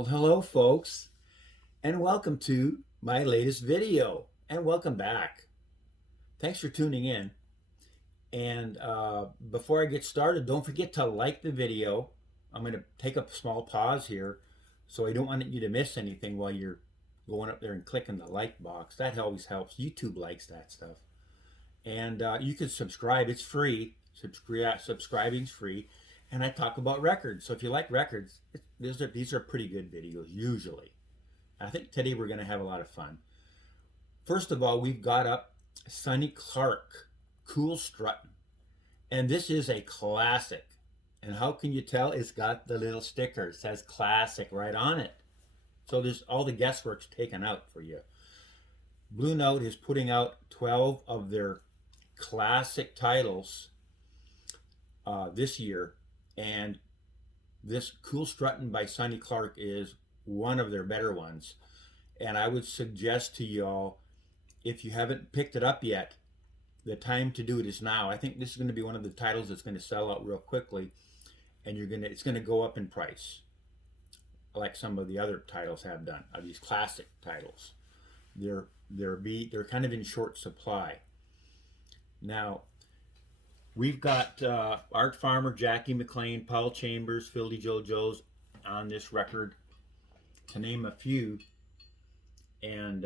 Well, hello, folks, and welcome to my latest video, and welcome back. Thanks for tuning in. And before I get started, don't forget to like the video. I'm going to take a small pause here, so I don't want you to miss anything while you're going up there and clicking the like box. That always helps. YouTube likes that stuff. And you can subscribe. It's free. Subscribing's free. And I talk about records. So if you like records, these are pretty good videos, usually. I think today we're going to have a lot of fun. First of all, we've got up Sonny Clark, Cool Struttin'. And this is a classic. And how can you tell? It's got the little sticker. It says classic right on it. So there's all the guesswork's taken out for you. Blue Note is putting out 12 of their classic titles this year. And this Cool Struttin' by Sonny Clark is one of their better ones. And I would suggest to y'all, if you haven't picked it up yet, the time to do it is now. I think this is going to be one of the titles that's going to sell out real quickly, and it's going to go up in price, like some of the other titles have done. These classic titles, they're kind of in short supply. Now, we've got Art Farmer, Jackie McLean, Paul Chambers, Philly Joe Joes on this record, to name a few. And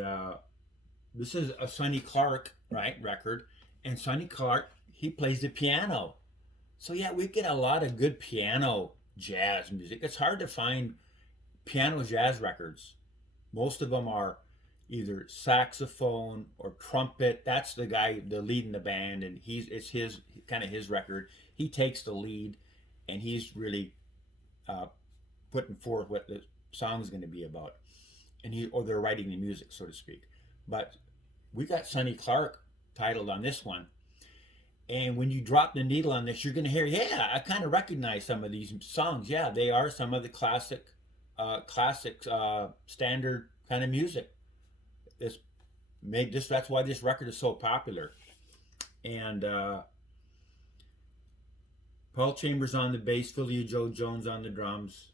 this is a Sonny Clark, right, record. And Sonny Clark, he plays the piano. So yeah, we get a lot of good piano jazz music. It's hard to find piano jazz records. Most of them are either saxophone or trumpet. That's the guy, the lead in the band, and it's his kind of his record. He takes the lead, and he's really putting forth what the song is going to be about, or they're writing the music, so to speak. But we got Sonny Clark titled on this one, and when you drop the needle on this, you're going to hear, yeah, I kind of recognize some of these songs. Yeah, they are some of the classic standard kind of music. That's why this record is so popular. And Paul Chambers on the bass, Philly Joe Jones on the drums.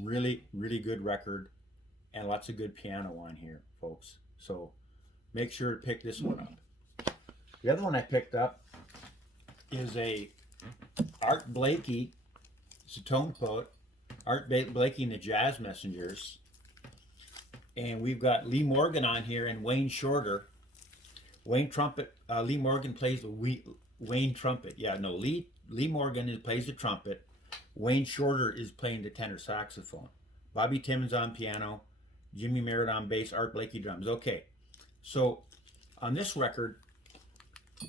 Really, really good record, and lots of good piano on here, folks. So make sure to pick this one up. The other one I picked up is a Art Blakey. It's a tone poet. Art Blakey and the Jazz Messengers. And we've got Lee Morgan on here and Wayne Shorter. Wayne trumpet. Lee Morgan plays the Wayne trumpet. Yeah, no, Lee Morgan plays the trumpet. Wayne Shorter is playing the tenor saxophone. Bobby Timmons on piano. Jimmy Merritt on bass. Art Blakey drums. Okay, so on this record,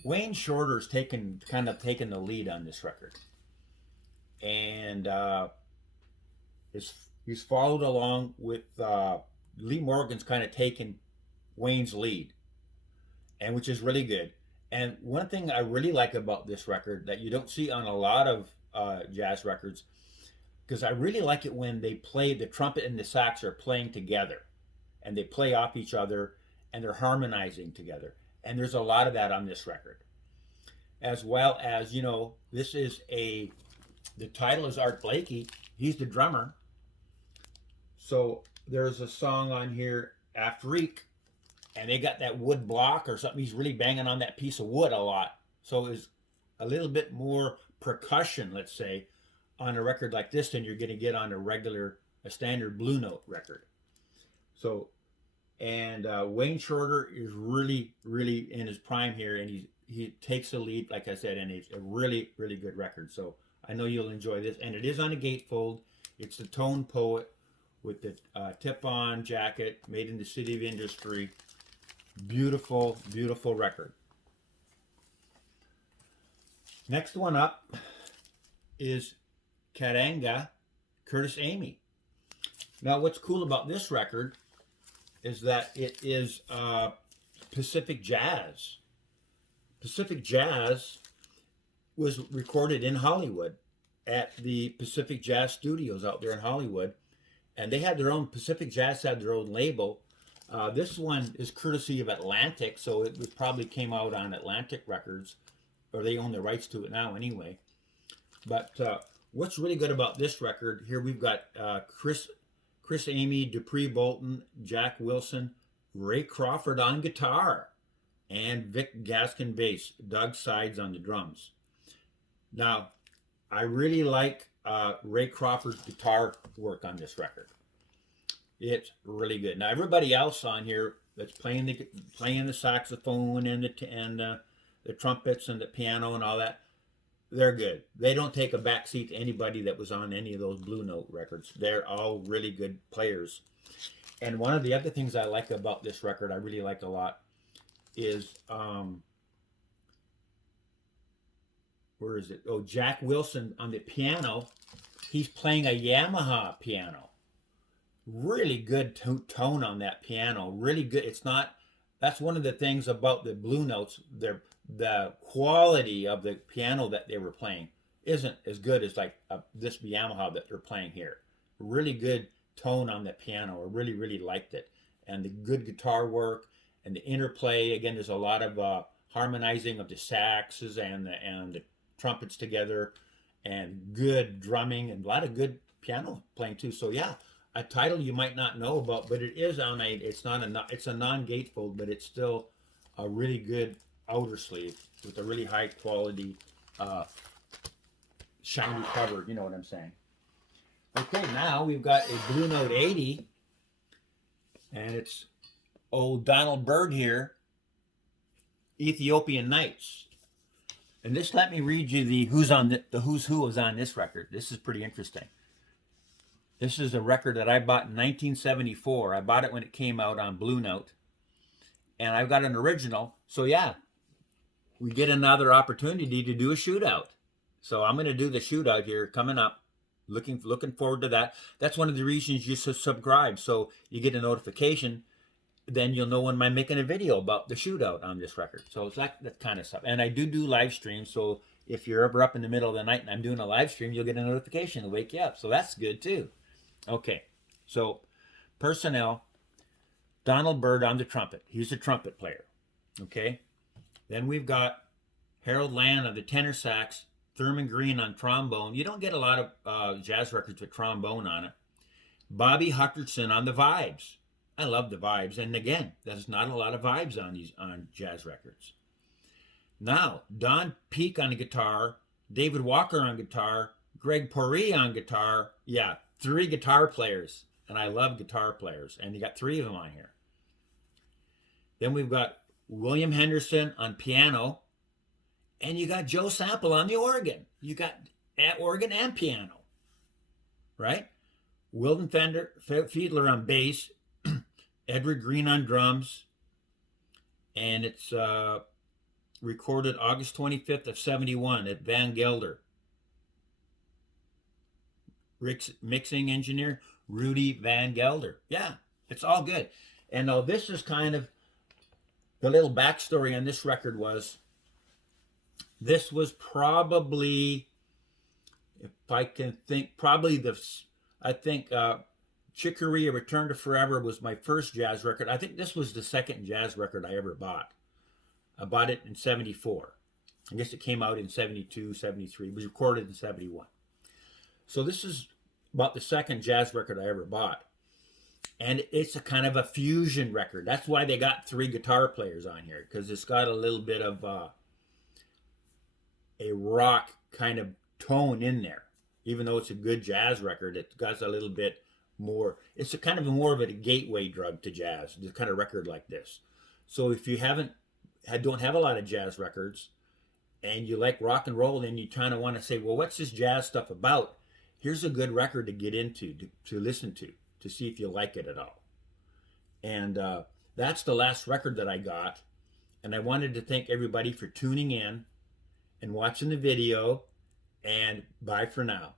Wayne Shorter's taken the lead on this record, and he's followed along with. Lee Morgan's kind of taken Wayne's lead, and which is really good. And one thing I really like about this record that you don't see on a lot of jazz records, because I really like it when they play, the trumpet and the sax are playing together, and they play off each other, and they're harmonizing together. And there's a lot of that on this record. As well as, the title is Art Blakey. He's the drummer. So there's a song on here, Afrique, and they got that wood block or something. He's really banging on that piece of wood a lot. So it's a little bit more percussion, let's say, on a record like this than you're going to get on a standard Blue Note record. So, and Wayne Shorter is really, really in his prime here, and he takes the lead, like I said, and it's a really, really good record. So I know you'll enjoy this. And it is on a gatefold. It's the Tone Poet, with the tip-on jacket, made in the City of Industry. Beautiful, beautiful record. Next one up is Karanga, Curtis Amy. Now, what's cool about this record is that it is Pacific Jazz. Pacific Jazz was recorded in Hollywood at the Pacific Jazz Studios out there in Hollywood. And they had their own, Pacific Jazz had their own label. This one is courtesy of Atlantic, so it probably came out on Atlantic Records, or they own the rights to it now anyway. But what's really good about this record, here we've got Chris Amy, Dupree Bolton, Jack Wilson, Ray Crawford on guitar, and Vic Gaskin bass, Doug Sides on the drums. Now, I really like Ray Crawford's guitar work on this record. It's really good. Now, everybody else on here that's playing the saxophone and the trumpets and the piano and all that, they're good. They don't take a backseat to anybody that was on any of those Blue Note records. They're all really good players. And one of the other things I like about this record, I really like a lot, is where is it? Oh, Jack Wilson on the piano. He's playing a Yamaha piano. Really good tone on that piano. Really good. It's not. That's one of the things about the Blue Notes. The quality of the piano that they were playing isn't as good as like this Yamaha that they're playing here. Really good tone on the piano. I really, really liked it. And the good guitar work and the interplay. Again, there's a lot of harmonizing of the saxes and the trumpets together, and good drumming and a lot of good piano playing too. So yeah, a title you might not know about, but it is on it's a non-gatefold, but it's still a really good outer sleeve with a really high quality shiny cover, you know what I'm saying. Okay, now we've got a Blue Note 80, and it's old Donald Byrd here, Ethiopian Nights. And this, let me read you the who's who was on this record. This is pretty interesting. This is a record that I bought in 1974. I bought it when it came out on Blue Note. And I've got an original. So yeah, we get another opportunity to do a shootout. So I'm going to do the shootout here coming up. Looking forward to that. That's one of the reasons you subscribe. So you get a notification. Then you'll know when I'm making a video about the shootout on this record. So it's like that kind of stuff. And I do live streams. So if you're ever up in the middle of the night and I'm doing a live stream, you'll get a notification to wake you up. So that's good too. Okay. So personnel, Donald Byrd on the trumpet. He's a trumpet player. Okay. Then we've got Harold Land on the tenor sax, Thurman Green on trombone. You don't get a lot of jazz records with trombone on it. Bobby Hutcherson on the vibes. I love the vibes, and again, there's not a lot of vibes on jazz records. Now, Don Peake on the guitar, David Walker on guitar, Greg Poree on guitar. Yeah, 3 guitar players, and I love guitar players, and you got 3 of them on here. Then we've got William Henderson on piano, and you got Joe Sample on the organ. You got organ and piano, right? Wilton Fiedler on bass, Edward Green on drums, and it's recorded August 25th of 71 at Van Gelder. Rick's mixing engineer, Rudy Van Gelder. Yeah, it's all good. And this is kind of the little backstory on this record was, this was probably, if I can think, Chicory, A Return to Forever was my first jazz record. I think this was the second jazz record I ever bought. I bought it in 74. I guess it came out in 72, 73. It was recorded in 71. So this is about the second jazz record I ever bought. And it's a kind of a fusion record. That's why they got 3 guitar players on here, because it's got a little bit of a rock kind of tone in there. Even though it's a good jazz record, it got a little bit more, it's a kind of more of a gateway drug to jazz, this kind of record like this. So if you don't have a lot of jazz records and you like rock and roll, and you kind of want to say, well, what's this jazz stuff about? Here's a good record to get into, to listen to see if you like it at all. And that's the last record that I got. And I wanted to thank everybody for tuning in and watching the video, and bye for now.